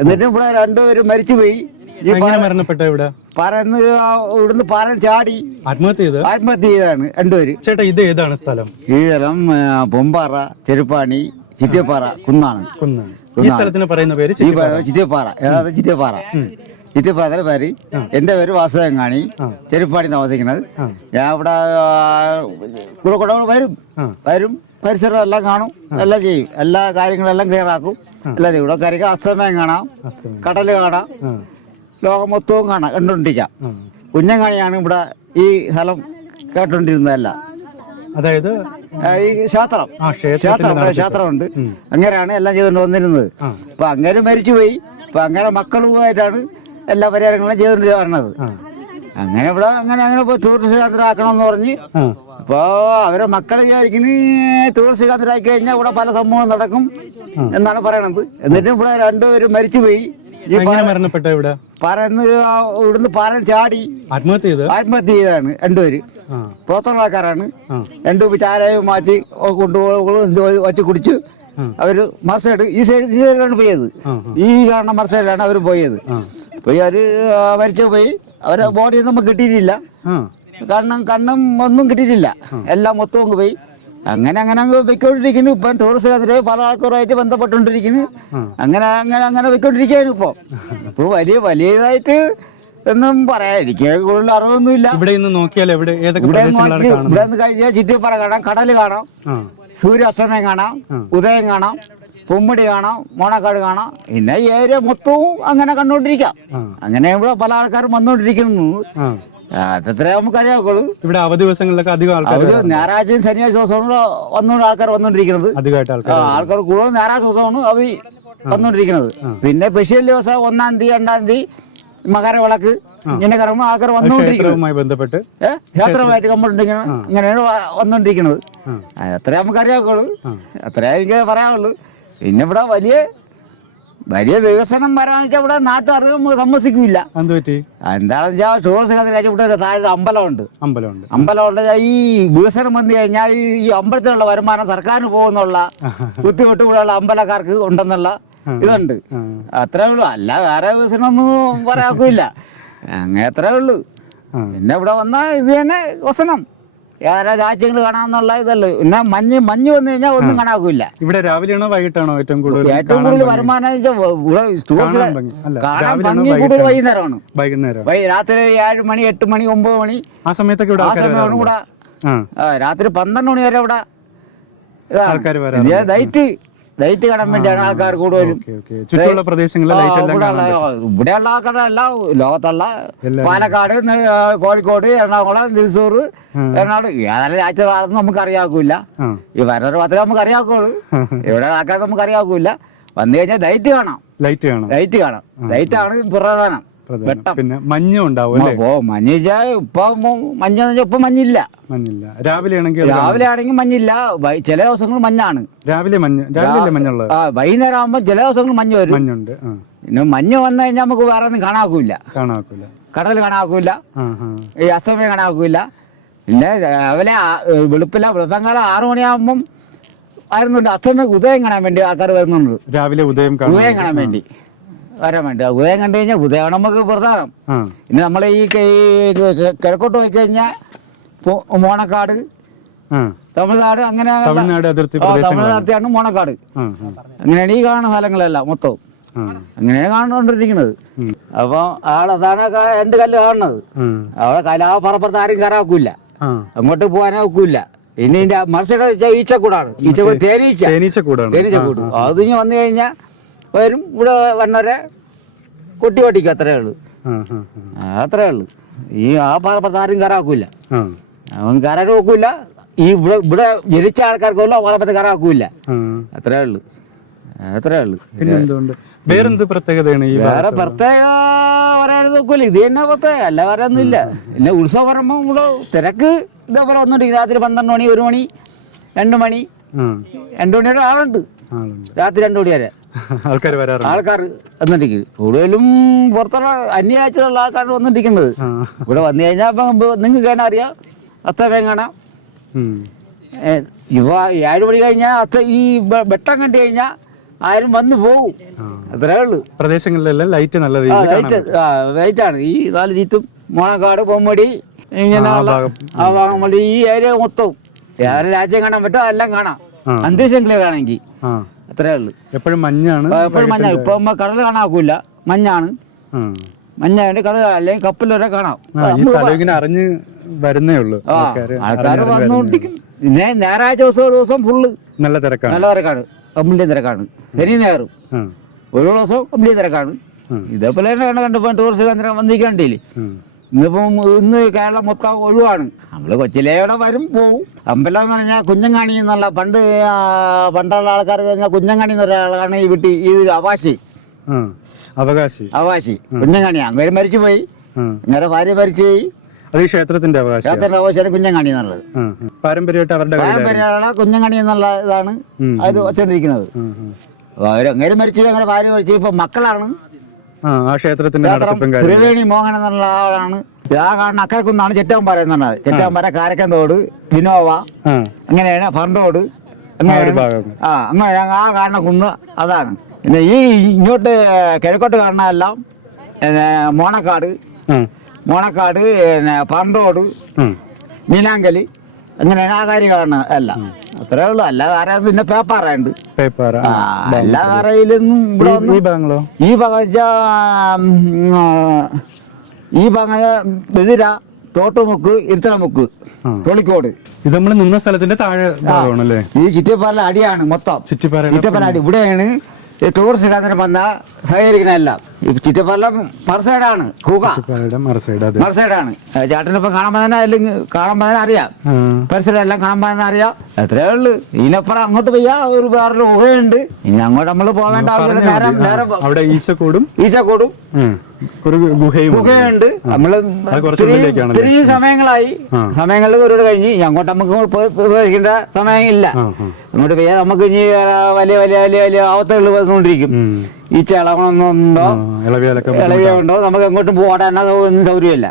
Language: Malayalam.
എന്നിട്ട് ഇവിടെ രണ്ടുപേരും മരിച്ചുപോയി. മരണപ്പെട്ട ഇവിടെ പറന്ന് ഇവിടുന്ന് പാലം ചാടി ആത്മഹത്യ ചെയ്താണ് രണ്ടുപേര്. ചേട്ടാ ഇത് ഏതാണ് സ്ഥലം? ഈ സ്ഥലം പൊമ്പാറ, ചെറുപ്പാണി, ചിറ്റപ്പാറ കുന്നാണ്. ഈ സ്ഥലത്തിന് പറയുന്ന പേര് ചിറ്റപ്പാറ. ഏതാ ചിറ്റപ്പാറ? ചിറ്റപ്പാറ പേര്. എന്റെ പേര് വാസുദേവങ്ങാണി, ചെറുപ്പാടി താമസിക്കുന്നത്. ഞാൻ ഇവിടെ കൂടെ വരും പരിസരം എല്ലാം കാണും, എല്ലാം ചെയ്യും, എല്ലാ കാര്യങ്ങളെല്ലാം ക്ലിയർ ആക്കും, എല്ലാം ചെയ്യും. ഇവിടെ കരയ്ക്ക് അസ്തമയം കാണാം, കടല് കാണാം, ലോകം മൊത്തവും കാണാം, കണ്ടുകൊണ്ടിരിക്കാം. കുഞ്ഞങ്ങാണിയാണ് ഇവിടെ ഈ സ്ഥലം കേട്ടോണ്ടിരുന്നതല്ല. അതായത് ഈ ക്ഷേത്രമുണ്ട്, അങ്ങനെയാണ് എല്ലാം ചെയ്തുകൊണ്ട് വന്നിരുന്നത്. അപ്പൊ അങ്ങനെ മരിച്ചുപോയി. അപ്പൊ അങ്ങനെ മക്കളുമായിട്ടാണ് എല്ലാ പരിഹാരങ്ങളും ചെയ്തുകൊണ്ട് വരണത്. അങ്ങനെ ഇവിടെ അങ്ങനെ ടൂറിസ്റ്റ് കേന്ദ്രമാക്കണമെന്ന് പറഞ്ഞ് അപ്പൊ അവരെ മക്കളെ വിചാരിക്കുന്ന ടൂറിസ്റ്റ് കേന്ദ്രമാക്കി കഴിഞ്ഞാൽ ഇവിടെ പല സംഭവം നടക്കും എന്നാണ് പറയണത്. എന്നിട്ടും ഇവിടെ രണ്ടുപേരും മരിച്ചുപോയി. മരണപ്പെട്ട ഇവിടെ ഇവിടുന്ന് പാലം ചാടി ആത്മഹത്യ ചെയ്താണ് രണ്ടുപേര്. പുറത്തുള്ള ആൾക്കാരാണ്. രണ്ടു ചാരയും മാറ്റി വച്ച് കുടിച്ചു അവര് മറുസൈഡ് ഈ സൈഡിലാണ് പോയത്. ഈ കാണുന്ന മറുസൈഡിലാണ് അവര് പോയത്. പോയി അവര് മരിച്ചു പോയി. അവരെ ബോഡി നമുക്ക് കിട്ടിയിട്ടില്ല, കണ്ണും ഒന്നും കിട്ടിയിട്ടില്ല, എല്ലാം മൊത്തവും പോയി. അങ്ങനെ അങ്ങ് വെക്കൊണ്ടിരിക്കുന്നു. ഇപ്പം ടൂറിസ്റ്റ് കേന്ദ്ര പല ആൾക്കാരുമായിട്ട് ബന്ധപ്പെട്ടുകൊണ്ടിരിക്കുന്നു. അങ്ങനെ വെക്കൊണ്ടിരിക്കുകയാണ് ഇപ്പൊ വലിയതായിട്ട് ഒന്നും പറയാൻ എനിക്ക് കൂടുതൽ അറിവൊന്നുമില്ല. ഇവിടെ നിന്ന് കഴിഞ്ഞാൽ ചിറ്റപ്പാറ കാണാം, കടല് കാണാം, സൂര്യാസ്തമയം കാണാം, ഉദയം കാണാം, പൊമ്മടി കാണാം, മോണക്കാട് കാണാം. പിന്നെ ഈ ഏരിയ മൊത്തവും അങ്ങനെ കണ്ടുകൊണ്ടിരിക്കാം. അങ്ങനെ ഇവിടെ പല ആൾക്കാരും വന്നുകൊണ്ടിരിക്കുന്നു. അത്രേ നമുക്കറിയാവുള്ളൂ. ഇവിടെ അവധി ദിവസങ്ങളിലൊക്കെ അധികം ആൾക്കാർ, ഞായറാഴ്ചയും ശനിയാഴ്ച ദിവസവും ആൾക്കാർ വന്നുകൊണ്ടിരിക്കുന്നത്. ആൾക്കാർ കൂടുതൽ ഞായറാഴ്ച ദിവസമാണ് അവധി വന്നുകൊണ്ടിരിക്കുന്നത്. പിന്നെ സ്പെഷ്യൽ ദിവസം 1-ാം തീയതി 2-ാം തീയതി മകരവിളക്ക് ഇങ്ങനെ കറങ്ങുമ്പോൾ ആൾക്കാർ ബന്ധപ്പെട്ട് ക്ഷേത്രമായിട്ട് കമ്പോണ്ടിരിക്കണം. അങ്ങനെയാണ് വന്നുകൊണ്ടിരിക്കുന്നത്. അത്രേ നമുക്കറിയാവുള്ളൂ, അത്രേ എനിക്ക് പറയാനുള്ളൂ. പിന്നെ ഇവിടെ വലിയ വികസനം വരാന്ന് വെച്ചാൽ ഇവിടെ നാട്ടുകാർ താമസിക്കില്ല. എന്താണെന്ന് വെച്ചാൽ ടൂറിസ്റ്റ് കേന്ദ്രം ഇവിടെ താഴെ അമ്പലമുണ്ട്. ഈ വികസനം വന്നു കഴിഞ്ഞാൽ ഈ അമ്പലത്തിലുള്ള വരുമാനം സർക്കാരിന് പോകുന്നുള്ള ബുദ്ധിമുട്ട് ഇവിടെയുള്ള അമ്പലക്കാർക്ക് ഉണ്ടെന്നുള്ള ഇതുണ്ട്. അത്രേ ഉള്ളൂ. അല്ല വേറെ വികസനം ഒന്നും പറയാക്കില്ല. അങ്ങനെ അത്രേ ഉള്ളൂ. പിന്നെ ഇവിടെ വന്നാൽ ഇത് തന്നെ വസനം വേറെ രാജ്യങ്ങൾ കാണാന്നുള്ള ഇതല്ലേ. പിന്നെ മഞ്ഞ് വന്നു കഴിഞ്ഞാൽ ഒന്നും കാണാക്കില്ല. ഇവിടെ രാവിലെയാണോ വൈകിട്ടാണോ ഏറ്റവും കൂടുതൽ വരുമാനം കാണാൻ ഭംഗി കൂടുതൽ വൈകുന്നേരമാണ്. രാത്രി 7 മണി 8 മണി 9 മണി ആ സമയത്തൊക്കെ സമയമാണ് ഇവിടെ. രാത്രി 12 മണി വരെ ഇവിടെ ഇതാണ്. ലൈറ്റ് കാണാൻ വേണ്ടിയാണ് ആൾക്കാർ കൂടുതലും. ഇവിടെയുള്ള ആൾക്കാരല്ല, ലോകത്തുള്ള പാലക്കാട്, കോഴിക്കോട്, എറണാകുളം, തൃശ്ശൂർ, എറണാകുളം ഏതായാലും രാജ്യത്താളെന്ന് നമുക്ക് അറിയാക്കൂല. ഈ വരൊരു മാത്രമേ നമുക്ക് അറിയാക്കുള്ളൂ. ഇവിടെ ആൾക്കാർ നമുക്ക് അറിയാക്കൂല. വന്നു കഴിഞ്ഞാൽ ലൈറ്റ് കാണാം. ലൈറ്റാണ് പ്രധാനം. പിന്നെ മഞ്ഞും ഉണ്ടാവും. മഞ്ഞ് ഇപ്പൊ മഞ്ഞില്ല. രാവിലെ ആണെങ്കിൽ മഞ്ഞില്ല. ചില ദിവസങ്ങൾ മഞ്ഞാണ്. വൈകുന്നേരം ആകുമ്പോ ചില ദിവസങ്ങൾ മഞ്ഞ് വരും. പിന്നെ മഞ്ഞ് വന്നു കഴിഞ്ഞാൽ നമുക്ക് വേറെ ഒന്നും കാണാക്കൂല. കടൽ കാണാക്കൂല, ഈ അസ്തമയം കാണാക്കൂല. പിന്നെ രാവിലെ വെളുപ്പങ്കാലം 6 മണിയാകുമ്പം വരുന്നുണ്ട്. അസ്തമയം ഉദയം കാണാൻ വേണ്ടി ആൾക്കാർ വരുന്നുണ്ട്. രാവിലെ ഉദയം കാണാൻ വേണ്ടി വരാൻ വേണ്ടി. ഉദയം കണ്ടു കഴിഞ്ഞാൽ ഉദയമാണ് നമുക്ക് പ്രധാനം. ഇനി നമ്മൾ ഈ കിഴക്കോട്ട് പോയി കഴിഞ്ഞാൽ മോണക്കാട്, തമിഴ്നാട്, അങ്ങനെ തമിഴ്നാട്ടിലാണ് മോണക്കാട്. അങ്ങനെയാണ് ഈ കാണുന്ന സ്ഥലങ്ങളെല്ലാം മൊത്തവും അങ്ങനെയാണ് കാണുകൊണ്ടിരിക്കുന്നത്. അപ്പൊ അതാണ് 2 കല്ല് കാണുന്നത്. അവിടെ കലാപറപ്പുറത്ത് ആരും കയറാക്കൂല, അങ്ങോട്ട് പോകാനേ ഒക്കൂല. ഇനി ഇതിന്റെ മറിച്ചിട ഈച്ചക്കൂടാണ്. തേനീച്ചക്കൂട്. അത് ഇനി വന്നു കഴിഞ്ഞാൽ വരും. ഇവിടെ വന്നവരെ കൊട്ടി ഓട്ടിക്കും. അത്രേ ഉള്ളു. ഈ ആ പാലപ്പുറത്ത് ആരും കയറാക്കൂല, അവൻ കയറാൻ നോക്കൂല. ഈ ഇവിടെ ജനിച്ച ആൾക്കാർക്കല്ല പാലപ്പുറത്ത് കയറാക്കൂല. അത്രേ ഉള്ളു. വേറെന്ത് പ്രത്യേകതയാണ്? വേറെ പ്രത്യേക പറയാൻ നോക്കൂല. ഇത് തന്നെ പ്രത്യേക, അല്ല വേറെ ഒന്നുമില്ല. പിന്നെ ഉത്സവം പറയുമ്പോൾ ഇവിടെ തിരക്ക് ഇതേപോലെ വന്നോണ്ടിരിക്കും. രാത്രി 12 മണി 1 മണി 2 മണി 2 മണി വരെ ആളുണ്ട്. രാത്രി 2 മണി വരെ ആൾക്കാർ വന്നിരിക്കും. കൂടുതലും പുറത്തുള്ള അന്യരാജ്യത്തുള്ള ആൾക്കാർ വന്നിരിക്കുന്നത്. ഇവിടെ വന്നു കഴിഞ്ഞാൽ നിങ്ങൾക്ക് തന്നെ അറിയാം, അസ്തമയം കാണാം. ഇവ 7 മണി കഴിഞ്ഞാൽ ഈ വെട്ടം കണ്ടു കഴിഞ്ഞാൽ ആരും വന്നു പോകും. അത്രേ ഉള്ളൂ. പ്രദേശങ്ങളിലെല്ലാം ലൈറ്റ് നല്ല രീതിയിൽ കാണാൻ ലൈറ്റാണ് ഈ 4 ചീറ്റും മോണക്കാട് പൊമ്മടി ഇങ്ങനെയുള്ള ആ ഭാഗം മതി. ഈ ഏരിയ മൊത്തവും ഏതൊരു രാജ്യം കാണാൻ പറ്റുമോ എല്ലാം കാണാം, അന്തരീക്ഷം ക്ലിയർ ആണെങ്കിൽ. അത്രേ ഉള്ളൂ. എപ്പോഴും മഞ്ഞാണ്. എപ്പോഴും മഞ്ഞ. ഇപ്പൊ കടൽ കാണാക്കൂല, മഞ്ഞാണ്. മഞ്ഞായിട്ട് കടൽ അല്ലെങ്കിൽ കപ്പൽ വരെ കാണാം. ഇങ്ങനെ അറിഞ്ഞ് വരുന്നേ ഉള്ളൂ. ആൾക്കാർ വന്നുകൊണ്ടിരിക്കും. പിന്നെ ഞായറാഴ്ച ദിവസം ഫുള്ള് നല്ല തിരക്കാണ്. നല്ല തിരക്കാണ്, കംപ്ലീറ്റ് തിരക്കാണ്. ശനി ഞായറും ഒരു ദിവസം കംപ്ലീറ്റ് തിരക്കാണ്. ഇതേപോലെ തന്നെ കണ്ടപ്പോൾ ടൂറിസ്റ്റ് കേന്ദ്രം വന്നിരിക്കണ്ടില്ലേ. ഇന്ന് കേരളം മൊത്തം ഒഴിവാണ്. നമ്മള് കൊച്ചിലേടെ വരും പോവും. അമ്പലം എന്ന് പറഞ്ഞാൽ കുഞ്ഞങ്ങാണി എന്നുള്ള പണ്ടുള്ള ആൾക്കാർ പറഞ്ഞാൽ കുഞ്ഞങ്ങാണി എന്ന് പറഞ്ഞ ആളാണ് ഈ വീട്ടിൽ ഈ അവകാശി കുഞ്ഞങ്ങാണി. അങ്ങനെ മരിച്ചു പോയി, അങ്ങനെ ഭാര്യ മരിച്ചു പോയി. അത് ഈ ക്ഷേത്രത്തിന്റെ അവകാശമാണ് കുഞ്ഞങ്ങാണി എന്നുള്ളത്. പാരമ്പര്യമുള്ള കുഞ്ഞങ്ങാണി എന്നുള്ള ഇതാണ് അവർ വച്ചോണ്ടിരിക്കുന്നത്. അവരങ്ങനെ മരിച്ചു, അങ്ങനെ ഭാര്യ മരിച്ചു. ഇപ്പൊ മക്കളാണ് ത്രിവേണി മോഹൻ എന്നുള്ള ആളാണ്. ആ കാണുന്ന അക്കരക്കുന്നാണ് ചെറ്റാമ്പാറ എന്നുള്ളത്. ചെറ്റാമ്പാറ, കാരക്കന്തോട്, വിനോവ, അങ്ങനെയാണ് ഫണ്ടോട്, അങ്ങനെ അങ്ങനെ ആ കാണുന്ന കുന്ന് അതാണ്. പിന്നെ ഈ ഇങ്ങോട്ട് കിഴക്കോട്ട് കാണുന്ന എല്ലാം മോണക്കാട്, പിന്നെ ഫണ്ടോട്, നീലാങ്കലി, അങ്ങനെയാണ് ആ കാര്യം കാണുന്നത് എല്ലാം. അത്രേ ഉള്ളൂ. അല്ല വേറെ പിന്നെ പേപ്പാറുണ്ട്. എല്ലാ വേറെയിലൊന്നും ഇവിടെ ഈ ഭാഗ ബദിര, തോട്ടുമുക്ക്, ഇരുത്തലമുക്ക്, തൊളിക്കോട്. ഇത് നമ്മൾ നിന്ന സ്ഥലത്തിന്റെ താഴെ ഭാഗമാണല്ലേ? ഈ ചുറ്റിപ്പാറ അടിയാണ് മൊത്തം. ചുറ്റിപ്പാറ അടി ഇവിടെയാണ് ഈ ടൂറിസ്റ്റ് കേന്ദ്രം വന്ന സഹകരിക്കണെല്ലാം. ഈ ചുറ്റിപ്പാറ മറുസൈഡാണ്, മറുസൈഡാണ്. ചേട്ടനിപ്പം കാണുമ്പോൾ തന്നെ അറിയാം, പരിസരം എല്ലാം കാണുമ്പോൾ തന്നെ അറിയാം. അത്രേ ഉള്ളു. ഇതിനപ്പുറം അങ്ങോട്ട് പോയാ ഒരു വേറൊരു ഗുഹയുണ്ട്. ഇനി അങ്ങോട്ട് നമ്മൾ പോവേണ്ട ആവശ്യമില്ല. ഈച്ചക്കൂടും ഒരു ഗുഹയുണ്ട്. നമ്മള് തിരിഞ്ഞ സമയങ്ങളിൽ ഒരുപാട് കഴിഞ്ഞ് അങ്ങോട്ട് നമുക്ക് ഉപയോഗിക്കേണ്ട സമയമില്ല. അങ്ങോട്ട് പോയാൽ നമുക്ക് ഇനി വലിയ വലിയ വലിയ വലിയ ആവത്തകൾ വന്നുകൊണ്ടിരിക്കും. ഈച്ച ഇളവണമെന്നുണ്ടോ, ഇളവിയുണ്ടോ, നമുക്ക് എങ്ങോട്ടും പോകാൻ ഒന്നും സൗകര്യമില്ല.